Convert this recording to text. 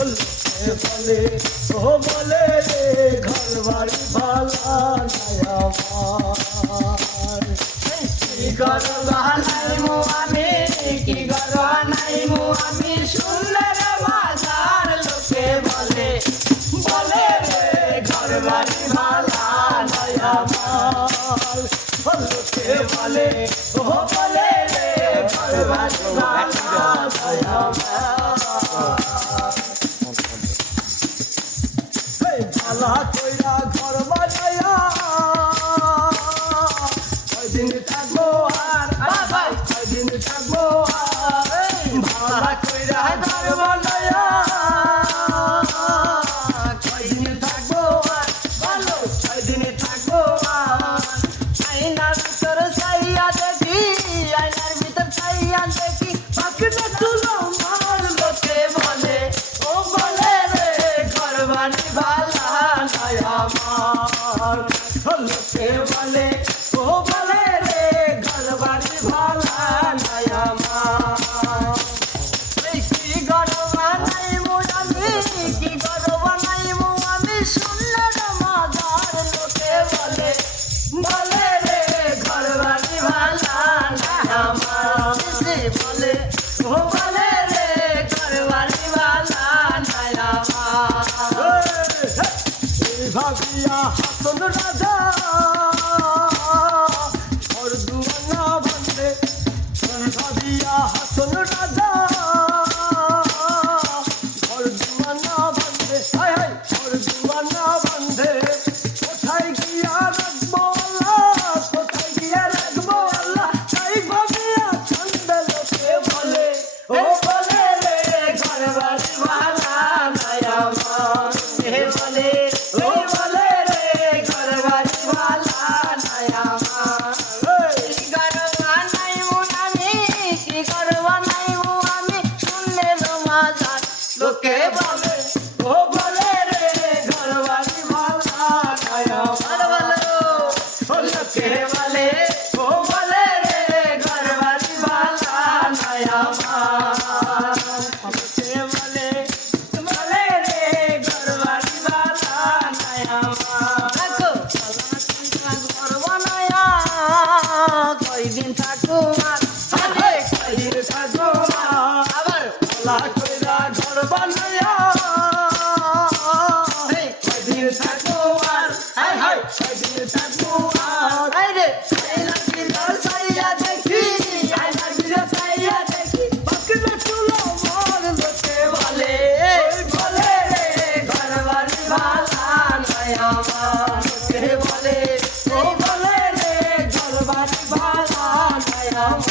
লোকে বলে ও বলে রে ঘর বাড়ি ভালা নাই আমার। কি গর্ব নাইমু আমি, কি গর্ব নাইমু আমি, সুন্দর বাজার লোকে বলে বলে রে ঘর বাড়ি ভালা নাই আমার। লোকে বলে ও বলে রে ঘর বাড়ি ভালা নাই আমার। ভালা কইরা ঘর বানায়া কয়দিন থাকবো আর ভাই কয়দিন থাকবো আর। ভালা কইরা ঘর বানায়া কয়দিন থাকবো আর ভালো কয়দিন থাকবো আর। আয়নার ভিতর চাইয়া দেখি, আয়নার ভিতর চাইয়া দেখি, পাখিটা তুলো মার লোকে বলে ও বলে রে ঘর বাড়ি ভালা নাই আমার। লোকে বলে ও বলে রে ঘর বাড়ি ভালা নাই আমার। কি গর্ব নাইমু আমি, কি গর্ব নাইমু আমি, সুন্দর মাজার লোকে বলে বলে রে ঘর বাড়ি ভালা নাই আমার। বলে ও বলে রে ঘর বাড়ি ভালা নাই আমার। ভাবিয়া হাসন রাজা ঘর দুয়ানা বান্ধে। ভাবিয়া হাসন রাজা ঘর দুয়ানা বান্ধে। হায় হায় ঘর দুয়ানা বান্ধে। কোথায় গিয়া রাখবো আল্লাহ, কোথায় গিয়া রাখবো আল্লাহ, তাই ভাবিয়া কান্দে লোকে বলে ও বলে রে ঘর বাড়ি ভালা নাই আমার। বলে ও বলে রে ঘর বাড়ি ভালা নাই আমার। কি গর্ব নাইমু আমি, কি গর্ব নাইমু আমি, সুন্দর মাজার লোকে বলে ও বলে রে ঘর বাড়ি ভালা নাই আমার। লোকে বলে ও বলে রে ঘর বাড়ি ভালা নাই আমার। লোকে বলে বলে রে ঘর বাড়ি ভালা নাই আমার। ঘর বানায়া কয়দিন থাকুমার, কয়দিন থাকবো আবার ভালা কইরা ঘর বানায়া কয়দিন থাকবো আর হায় হায় কয়দিন থাকবো আর। আইরে আইনার ভিতর চাইয়া দেখি, আইনার ভিতর চাইয়া দেখি, পাখিটা তুলো মার লোকে বলে বলে রে ঘর বাড়ি ভালা নাই আমার। লোকে বলে ও বলে রে ঘর বাড়ি ভালা নাই আমার।